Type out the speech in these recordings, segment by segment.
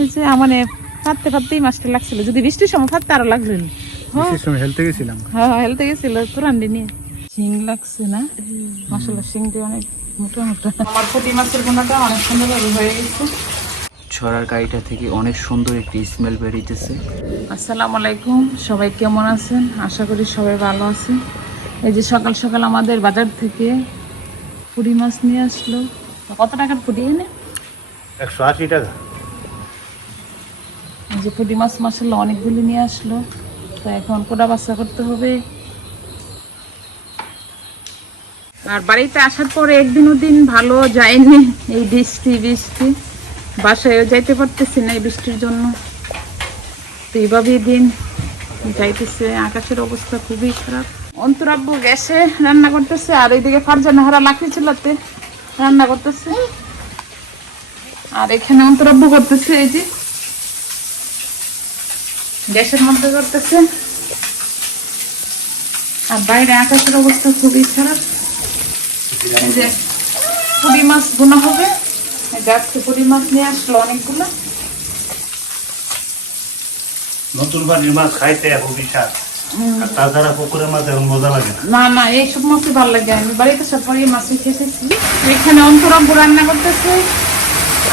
এই যে মানে ফাটতে ফাটতেই মাছটা লাগছিল। যদি বৃষ্টির সময় ফাটতে আরও লাগল না। হ্যাঁ। সময় হেলতে গেছিলাম। হ্যাঁ হেলতে গেছিল। তুরান্ডি নিয়ে। শিং লাগছে না? মশলা শিং দিয়ে অনেক মোটা মোটা। আমার পুঁটি মাছের বোনাটা অনেক সুন্দরভাবে হয়ে গেছে। ছড়ার গাড়িটা থেকে অনেক সুন্দর একটি স্মেল বেরিয়েছে আসসালামু আলাইকুম। সবাই কেমন আছেন? আশা করি সবাই ভালো আছেন। এই যে সকাল সকাল আমাদের বাজার থেকে পুঁটি মাছ নিয়ে আসলো। কত টাকার পুঁটি এনে? একশো আশি টাকা। যে পুঁটি মাছ মাসাল্লাহ অনেকগুলি নিয়ে আসলো। তো এখন কোটা বাচ্চা করতে হবে। আর বাড়িতে আসার পরে একদিনও দিন ভালো যায়নি। এই বৃষ্টি বৃষ্টি। বাসায় যাইতে পারতেছি না এই বৃষ্টির জন্য। তো এইভাবেই দিন যাইতেছে। আকাশের অবস্থা খুবই খারাপ। অন্তরাব্বু গ্যাসে রান্না করতেছে আর এইদিকে ফারজানা হারা লাকড়ি চুলাতে রান্না করতেছে। আর এখানে অন্তরাব্বু করতেছে এই যে গ্যাসের মধ্যে করতেছে। আর বাইরে আকাশের অবস্থা খুবই খারাপ। যে পুঁটি মাছ বোনা হবে। এই যে আজকে পুঁটি মাছ নিয়ে আসলো অনেকগুলো। নতুন বাড়ির মাছ খাইতে এখন বিশাল। আর তাছাড়া পুকুরের মাছ এখন মজা লাগে না। না এইসব মাছই ভালো লাগে। আমি বাড়িতে সব পরে মাছই খেতেছি। এখানে অন্তরম্ব রান্না করতেছে।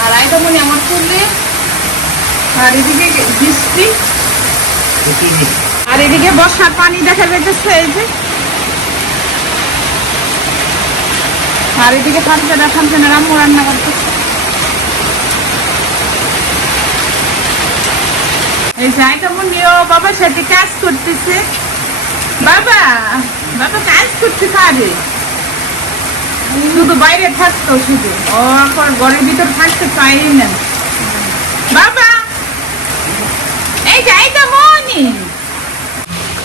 আর আইটামনি আমার চললে আর এদিকে বৃষ্টি। আর এদিকে বর্ষার পানি দেখা যাইতেছে, এই যে। আর এদিকে ফার্সে দেখান রাম্মু রান্না করতেছে। এই যে আইটামনিও বাবার সাথে কাজ করতেছে। বাবা বাবা কাজ করতে পারে শুধু বাইরে থাকতো, শুধু। ও ঘরের ভিতর থাকতে চাই না। বাবা এই যে আইটামনি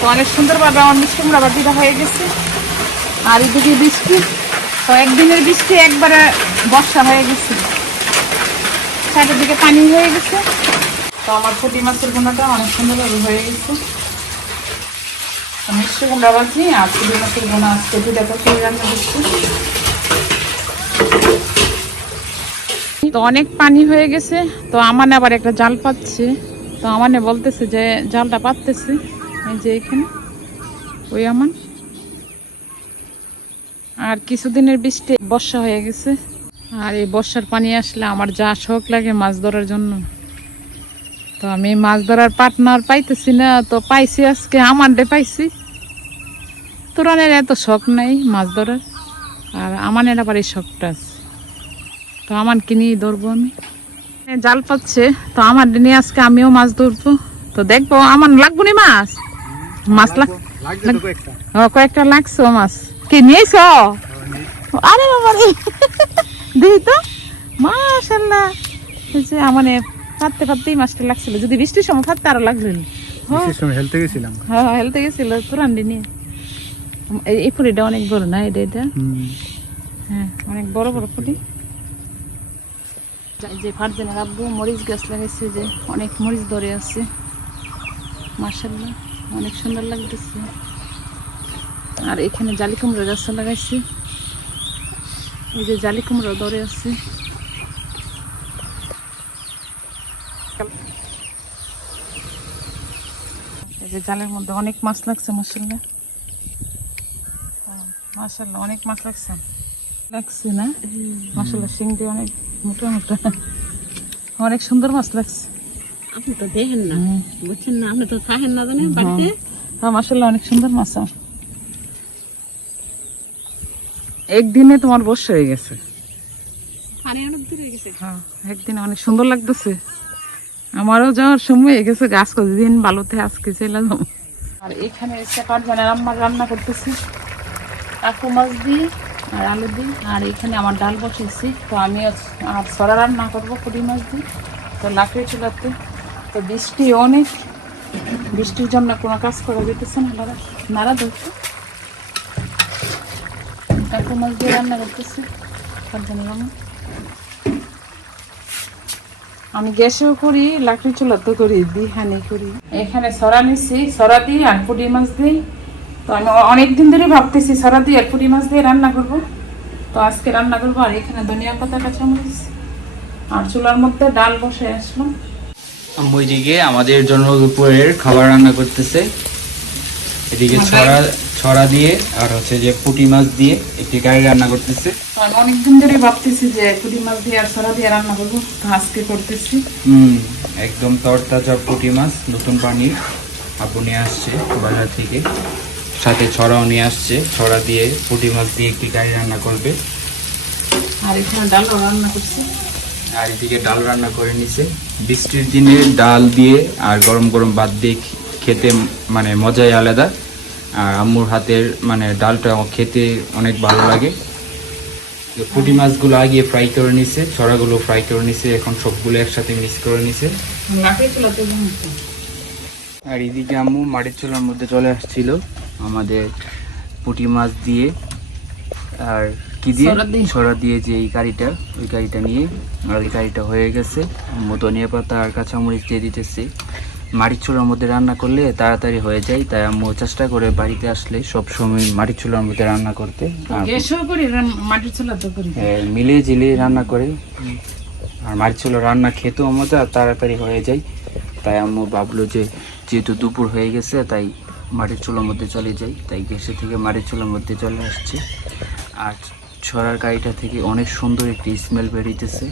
তো অনেক সুন্দরভাবে আমার মিষ্টি কুমড়া বাটিটা হয়ে গেছে। আর এদিকে বৃষ্টি, তো একদিনের বৃষ্টি একবারে বর্ষা হয়ে গেছে। সাইডের দিকে পানি হয়ে গেছে। তো আমার পুঁটি মাছের গুণাটা অনেক সুন্দরভাবে হয়ে গেছে। মিষ্টি কুমড়া বাটি আর পুঁটি মাছের গুণা আজকে দুটা তরকারি রান্না করছি। তো অনেক পানি হয়ে গেছে, তো আমার আবার একটা জাল পাচ্ছে। তো আমানে বলতেছে যে জালটা পাততেছে। এই যে এখানে, ওই আমান আর কিছুদিনের বৃষ্টি, বর্ষা হয়ে গেছে। আর এই বর্ষার পানি আসলে আমার যা শখ লাগে মাছ ধরার জন্য। তো আমি মাছ ধরার পার্টনার পাইতেছি না, তো পাইছি আজকে আমার ডে পাইছি। তোরানের এত শখ নাই মাছ ধরার, আর আমানের আবার এই শখটা আছে। তো আমার কিনেই ধরবো আমি। জাল পাচ্ছে, তো আমার দিনে আজকে আমিও মাছ ধরবো। তো দেখব আমার লাগবো নি মাছ? মাছ কয়েকটা। লাগছো মাছ। কি নিয়েছ? আরে বাবা দিই তো। মাশাল্লাহ যে আমার ফাটতে ফাটতেই মাছটা লাগছিল। যদি বৃষ্টির সময় ফাটতে আরও লাগল। হ্যাঁ। হেলতে গেছিলাম। হ্যাঁ হেলতে গেছিল। এই- ফুলিটা অনেক বড় না এটা এটা? হ্যাঁ অনেক বড় বড় ফুটি যে ফারজানের আব্বু মরিচ গাছ লাগাইছে যে অনেক মরিচ ধরে আছে। মার্শাল্লাহ অনেক সুন্দর লাগতেছে। আর এখানে জালি কুমড়ো গাছ লাগাইছে। এই যে জালি কুমড়ো ধরে আছে। এই যে জালের মধ্যে অনেক মাছ লাগছে মার্শাল্লাহ মার্শাল্লাহ অনেক মাছ লাগছে। লাগছে না? মাসাল্লাহ শিং দিয়ে অনেক মোটা মোটা। অনেক সুন্দর মাছ লাগছে। আপনি তো দেখেন না। বুঝছেন না? আপনি তো থাকেন না জানেন বাড়িতে? হ্যাঁ মাসাল্লাহ অনেক সুন্দর মাছ একদিনে তোমার বর্ষা হয়ে গেছে। হ্যাঁ একদিনে অনেক সুন্দর লাগতেছে। আমারও যাওয়ার সময় গেছে গাছ দিন ভালোতে আজকে চলে যাব। আর এখানে রান্না করতেছে। কাকু মাছ দিয়ে আর আলু দিয়ে আর এখানে আমার ডাল বসেছি তো আমি আর সরা রান্না করব কুড়ি মাছ দিয়ে তো লাকড়ি চুলাতে তো বৃষ্টি অনেক। বৃষ্টির জন্য কোনো কাজ করা যেতেছে না নারা নারা ধরছে কাকু মাছ দিয়ে রান্না করতেছে। পাঁচজনের আমার আমি গ্যাসেও করি, লাকড়ি চুলাতে করি দিহানি করি। এখানে সরা নিচ্ছি সরা দিই আর পুঁটি মাছ দিই। তো আমি অনেক দিন ধরে ভাবতেছি সরা দিয়ে আর পুঁটি মাছ দিয়ে রান্না করব। তো আজকে রান্না করব আর এখানে ধনিয়া পাতা কাঁচামরিচ। আর চুলার মধ্যে ডাল বসে আসলাম। আম্মু এদিকে আমাদের জন্য দুপুরের খাবার রান্না করতেছে। এদিকে ছড়া ছড়া দিয়ে আর হচ্ছে যে পুঁটি মাছ দিয়ে একটি কারি রান্না করতেছে। অনেকদিন ধরে ভাবতেছি যে পুঁটি মাছ দিয়ে আর সরা দিয়ে রান্না করব আজকে করতেছি। হুম একদম তরতাজা পুঁটি মাছ নতুন পানি আপু নিয়ে আসছে বাজার থেকে। সাথে ছড়াও নিয়ে আসছে ছড়া দিয়ে পুঁটি মাছ দিয়ে একটি কারি রান্না করবে। আর এখানে ডালও রান্না করছি। আর এদিকে ডাল রান্না করে নিছে। বৃষ্টির দিনে ডাল দিয়ে আর গরম গরম ভাত দিয়ে খেতে মানে মজাই আলাদা। আর আম্মুর হাতের মানে ডালটা খেতে অনেক ভালো লাগে। পুঁটি মাছগুলো আগে ফ্রাই করে নিছে ছড়াগুলো ফ্রাই করে নিছে এখন সবগুলো একসাথে মিক্স করে নিছে। আর এদিকে আম্মু মাটির চুলার মধ্যে চলে আসছিল আমাদের পুঁটি মাছ দিয়ে। আর কি দিয়ে? ছড়া দিয়ে। যে এই কারিটা ওই গাড়িটা নিয়ে আর ওই কারিটা হয়ে গেছে। ধনিয়া পাতা আর কাঁচামরিচ দিয়ে দিতেছে। মাটির চুলার মধ্যে রান্না করলে তাড়াতাড়ি হয়ে যায় তাই আম্মু চেষ্টা করে বাড়িতে আসলে সব সময় মাটির চুলার মধ্যে রান্না করতে। করি হ্যাঁ, মিলে জিলে রান্না করে। আর মাটির চুলো রান্না খেতেও মজা তাড়াতাড়ি হয়ে যায়। তাই আম্মু ভাবলো যে যেহেতু দুপুর হয়ে গেছে তাই মাটির চুলোর মধ্যে চলে যাই। তাই গ্যাসে থেকে মাটির চুলোর মধ্যে চলে আসছে। আর ছড়ার গাড়িটা থেকে অনেক সুন্দর একটি স্মেল বেরিয়েছে।